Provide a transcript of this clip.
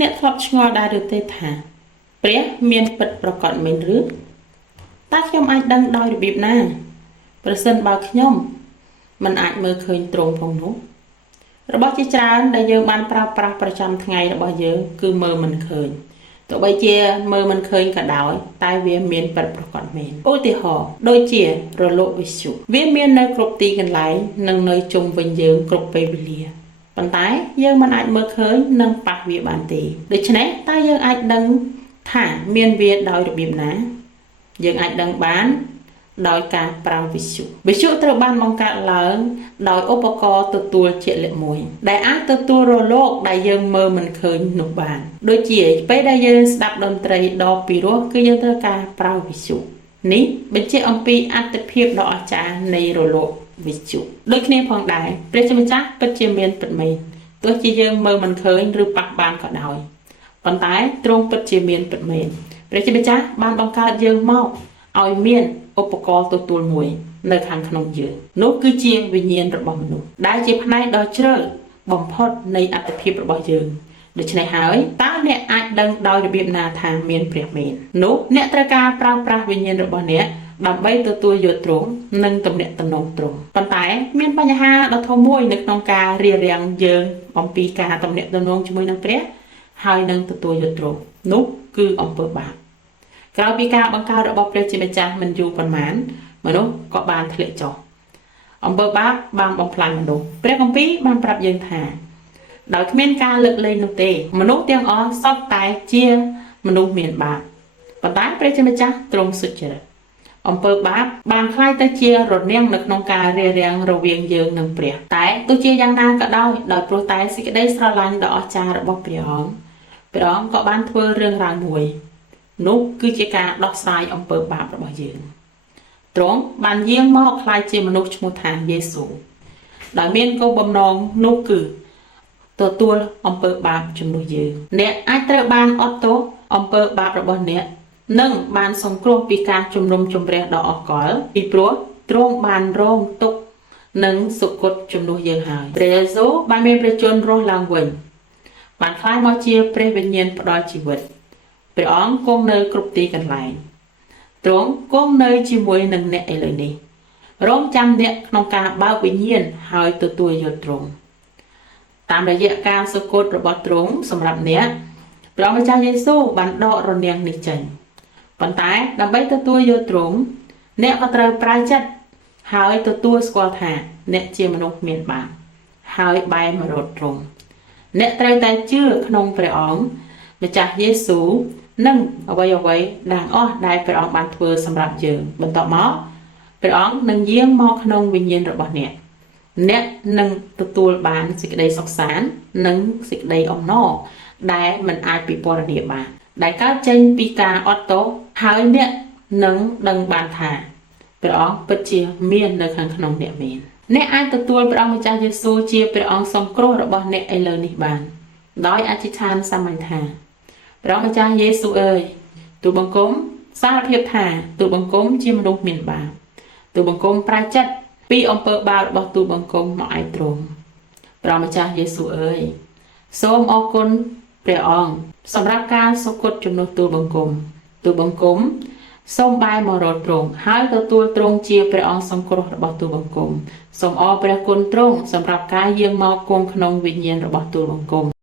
អ្នកធ្លាប់ឆ្ងល់ដែរឬទេថាព្រះមានពិតប្រកបមែនឬតើខ្ញុំអាចដឹងដោយរបៀបណាប្រសិនបើខ្ញុំមិនអាចមើលឃើញទ្រង់ផងនោះរបស់ជាច្រើនដែលយើងបានប្រើប្រាស់ប្រចាំថ្ងៃរបស់យើងគឺមើលមិនឃើញទោះបីជាមើលមិនឃើញក៏ដោយតែវាមានពិតប្រកបមែនឧទាហរណ៍ដូចជារលកវិទ្យុវាមាននៅគ្រប់ទីកន្លែងនិងនៅជុំវិញយើងគ្រប់ពេលវេលាប៉ុន្តែយើងមិនអាចមើលឃើញនិងប៉ះវាបានទេដូច្នេះតើយើងអាចដឹងថាមានវាដោយរបៀបណាយើងអាចដឹងបានដោយការប្រើវិទ្យុត្រូវបានបង្កើតឡើងដោយឧបករណ៍ទទួលជាក់លាក់មួយដែលអាចទទួលរលកដែលយើងមើលមិនឃើញនោះបានដូចជាពេលដែលយើងស្ដាប់តន្ត្រីដ៏ពីរោះគឺយើងត្រូវការប្រើវិទ្យុនេះបញ្ជាក់អំពីអត្ថភាពដ៏អស្ចារ្យនៃរលកវិទ្យុដូចគ្នាផងដែរព្រះជាម្ចាស់ពិតជាមានពិតមែនទោះជាយើងមើលមិនឃើញឬប៉ះបានក៏ដោយប៉ុន្តែទ្រង់ពិតជាមានពិតមែនព្រះជាម្ចាស់បានបង្កើតយើងមកឲ្យមានឧបករណ៍ទទួលមួយនៅខាងក្នុងយើងនោះគឺជាវិញ្ញាណរបស់មនុស្សដែលជាផ្នែកដ៏ជ្រៅបំផុតនៃអត្ថភាពរបស់យើងដូច្នេះហើយតើអ្នកអាចដឹងដោយរបៀបណាថាមានព្រះមែននោះអ្នកត្រូវការប្រើប្រាស់វិញ្ញាណរបស់អ្នកដើម្បីទទួលយកទ្រង់និងទំនាក់ទំនងទ្រង់ប៉ុន្តែមានបញ្ហាដ៏ធំមួយនៅក្នុងការរារាំងយើងអំពីការទំនាក់ទំនងជាមួយនឹងព្រះហើយនឹងទទួលយកទ្រង់នោះគឺអំពើបាបក្រោយពីការបង្កើតរបស់ព្រះជាម្ចាស់មិនយូរប៉ុន្មានមនុស្សក៏បានធ្លាក់ចុះអំពើបាបបានបំផ្លាញមនុស្សព្រះគម្ពីរបានប្រាប់យើងថាដោយគ្មានការលើកលែងនោះទេមនុស្សទាំងអស់សុទ្ធតែជាមនុស្សមានបាបប៉ុន្តែព្រះជាម្ចាស់ទ្រង់សុចរិតអំពើបាបបានคล้ายទៅជារនាំងនៅក្នុងការរារាំងរវាងយើងនិងព្រះតែទោះជាយ៉ាងណាក៏ដោយព្រោះតែសេចក្តីស្រឡាញ់ដ៏អស្ចារ្យរបស់ព្រះអង្គក៏បានធ្វើរឿងរ៉ាវមួយនោះគឺជាការដោះស្រាយអំពើបាបរបស់យើងទ្រង់បានយាងមកក្លាយជាមនុស្សឈ្មោះថាយេស៊ូដែលមានគោលបំណងនោះគឺទទួលអំពើបាបជំនួសយើងអ្នកអាចត្រូវបានអត់ទោសអំពើបាបរបស់អ្នកនិងបានសង្គ្រោះពីការជំនុំជម្រះដ៏អកលពីព្រោះទ្រង់បានរងទុក្ខនិងសុគតជំនួសយើងហើយព្រះយេស៊ូវបានមានព្រះជន្មរស់ឡើងវិញបានក្លាយមកជាព្រះវិញ្ញាណផ្ដល់ជីវិតព្រះអង្គគង់នៅគ្រប់ទីកន្លែងទ្រង់គង់នៅជាមួយនឹងអ្នកឥឡូវនេះរងចាំអ្នកក្នុងការបើកវិញ្ញាណហើយទទួលយកទ្រង់តាមរយៈការសុគតរបស់ទ្រង់សម្រាប់អ្នកព្រះម្ចាស់យេស៊ូវបានដករនាំងនេះចេញប៉ុន្តែដើម្បីទទួលយកទ្រង់អ្នកក៏ត្រូវប្រែចិត្តហើយទទួលស្គាល់ថាអ្នកជាមនុស្សមានបាបហើយបែរមករត់ទ្រង់អ្នកត្រូវតែជឿក្នុងព្រះអង្គម្ចាស់យេស៊ូវនិងអ្វីទាំងអស់ដែលព្រះអង្គបានធ្វើសម្រាប់យើងបន្ទាប់មកព្រះអង្គនឹងយាងមកក្នុងវិញ្ញាណរបស់អ្នកនឹងទទួលបានសេចក្តីសុខសាន្តនិងសេចក្តីអំណរដែលមិនអាចពិពណ៌នាបានដែលកើតចេញពីការអត់ទោសហើយអ្នកនឹងដឹងបានថាព្រះអង្គពិតជាមាននៅខាងក្នុងអ្នកមែនអ្នកអាចទទួលព្រះអង្គម្ចាស់យេស៊ូវជាព្រះអង្គសង្គ្រោះរបស់អ្នកឥឡូវនេះបានដោយអធិដ្ឋានសាមញ្ញថាព្រះម្ចាស់យេស៊ូវអើយទូលបង្គំសារភាពថាទូលបង្គំជាមនុស្សមានបាបទូលបង្គំប្រែចិត្តពីអំពើបាបរបស់ទូលបង្គំមកឯទ្រង់ព្រះម្ចាស់យេស៊ូវអើយសូមអរគុណព្រះអង្គសម្រាប់ការសុគតជំនួសទូលបង្គំសូមបែរមករត់ទ្រង់ហើយទទួលទ្រង់ជាព្រះអង្គសង្គ្រោះរបស់ទូលបង្គំសូមអរព្រះគុណទ្រង់សម្រាប់ការយាងមកគង់ក្នុងវិញ្ញាណរបស់ទូលបង្គំ